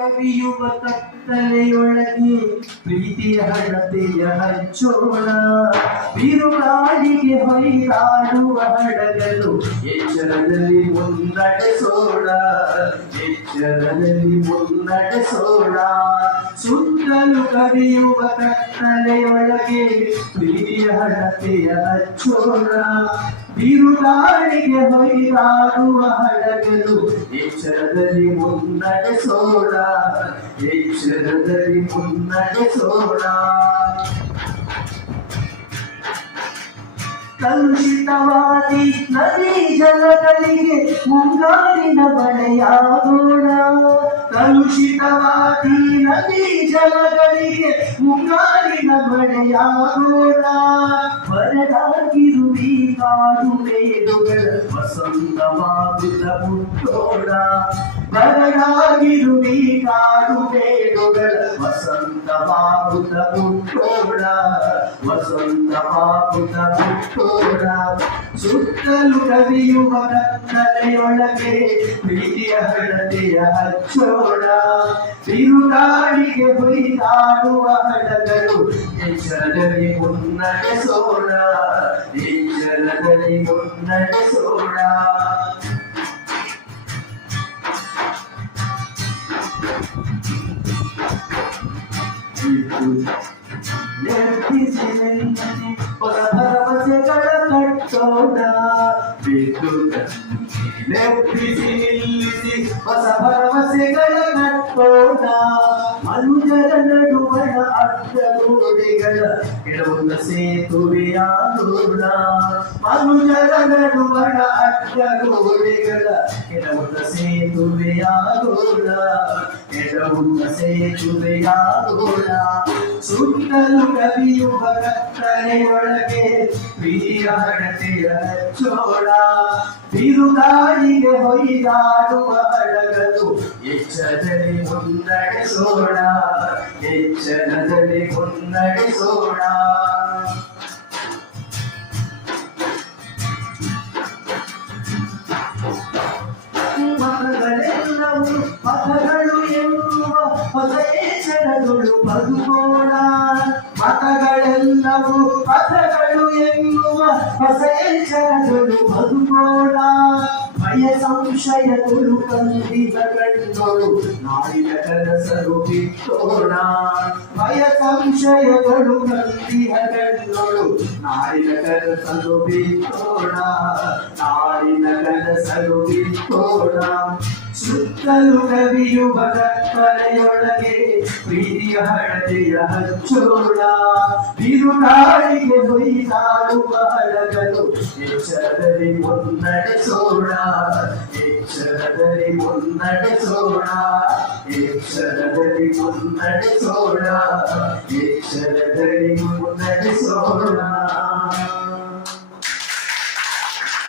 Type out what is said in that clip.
ಕವಿಯುವ ಕತ್ತಲೆಯೊಳಗೆ ಪ್ರೀತಿಯ ಹಣತೆಯ ಹಂಚೋಣ. ಬಿರುಗಾಳಿಗೆ ಹೊಯ್ದಾಡುವ ಹಡಗಲು ಎಚ್ಚರದಲ್ಲಿ ಮುನ್ನಡೆಸೋಣ, ಎಚ್ಚರದಲ್ಲಿ ಮುನ್ನಡೆಸೋಣ. ಸುತ್ತಲೂ ಕವಿಯುವ ಕತ್ತಲೆಯೊಳಗೆ ಪ್ರೀತಿಯ ಹಣತೆಯ ಹಂಚೋಣ. ಬಿರುಗಾಳಿಗೆ ಹೊಯ್ದಾಡುವ ಹಡಗಲು ಎಚ್ಚರದಲ್ಲಿ ಮುನ್ನಡೆಸೋಣ, ಎಚ್ಚರದಲ್ಲಿ ಮುನ್ನಡೆಸೋಣ. ಕಲುಷಿತವಾದಿ ನದಿ ಜಲಗಳಿಗೆ ಮುಂಗಾರಿನ ಮಳೆಯಾಗೋಣ. ಕಲುಷಿತವಾದಿ ನದಿ ಜಲಗಳಿಗೆ ಮುಂಗಾರಿನ ಮಳೆಯಾಗೋಣ. ಬರಡಾಗಿರುವಿ ಕಾಡು ಮೇಡುಗಳ ವಸಂತವಾಗುತ್ತ ಮುಟ್ಟೋಣ. ಬರಡಾಗಿರುವಿ ಕಾಡು ಮೇಡುಗಳ ವಸಂತವಾಗುತ್ತ ಮುಟ್ಟೋಣ, ವಸಂತವಾಗುತ್ತ ಮುಟ್ಟೋಣ. ಸುತ್ತಲೂ ಕವಿಯುವ ಕತ್ತಲೆಯೊಳಗೆ ಪ್ರೀತಿಯ ಹಣತೆಯ ಹಚ್ಚೋಣ. ಬಿರುಗಾಳಿಗೆ ಹೊಯ್ದಾಡುವ ಹಡಗಲು ಎಚ್ಚರದಲ್ಲಿ ಮುನ್ನಡೆಸೋಣ, ಎಚ್ಚರದಲ್ಲಿ ಮುನ್ನಡೆಸೋಣ. ಹೊಸ ಭರವಸೆಗಳ ಕಟ್ಟೋಣ, ನೆಪ್ಪಿಸಿ ನಿಲ್ಲಿಸಿ ಹೊಸ ಭರವಸೆಗಳ ಕಟ್ಟೋಣ. ಮನುಜರ ನಡುವಣ ಅಡ್ಡಗೋಡೆಗಳ ಕೆಡವುತ್ತ ಸೇತುವೆಯಾಗೋಣ. ಮನುಜರ ನಡುವಣ ಅಡ್ಡಗೋಡೆಗಳ ಕೆಡವುತ್ತ ಸೇತುವೆಯಾಗೋಣ, ಕೆಡವುತ್ತ ಸೇತುವೆಯಾಗೋಣ. ಸುತ್ತಲೂ ಕವಿಯುವ ಕತ್ತಲೆಯೊಳಗೆ ಪ್ರೀತಿಯ ಹಣತೆಯ ಹಚ್ಚೋಣ. ಬಿರುಗಾಳಿಗೆ ಹೊಯ್ದಾಡುವ ಹಡಗಲು ಎಚ್ಚರದಲ್ಲಿ ಮುನ್ನಡೆಸೋಣ, ಎಚ್ಚರದಲ್ಲಿ ಮುನ್ನಡೆಸೋಣ. ಮತಗಳೆಲ್ಲವೂ ಮತಗಳು ಎನ್ನುವ ಹೊಸ ಎಚ್ಚರಗಳು ಬದುಕೋಣ. ಮತಗಳೆಲ್ಲವೂ ಮತಗಳು ಎನ್ನುವ ಹೊಸ ಎಚ್ಚರಗಳು ಬದುಕೋಣ. ಭಯ ಸಂಶಯಗಳು ಕಂದಿದ ಕಣ್ಣೋಳು ನಾಡಿನ ಕನಸರು ಬಿತ್ತೋಣ. ಭಯ ಸಂಶಯಗಳು ಕಂದಿದ ಕಣ್ಣೋಳು ನಾಡಿನ ಕನಸರು ಬಿತ್ತೋಣ, ನಾಡಿನ ಕನಸರು ಬಿತ್ತೋಣ. ಸುತ್ತಲೂ ಕವಿಯುವ ಕತ್ತಲೆಯೊಳಗೆ ಪ್ರೀತಿಯ ಹಣತೆಯ ಹಚ್ಚೋಣ. ಬಿರುಗಾಳಿಗೆ ಹೊಯ್ದಾಡುವ ಹಡಗಲು ಎಚ್ಚರದಲ್ಲಿ ಮುನ್ನಡೆಸೋಣ, ಎಚ್ಚರದಲ್ಲಿ ಮುನ್ನಡೆಸೋಣ, ಎಚ್ಚರದಲ್ಲಿ ಮುನ್ನಡೆಸೋಣ, ಎಚ್ಚರದಲ್ಲಿ ಮುನ್ನಡೆಸೋಣ.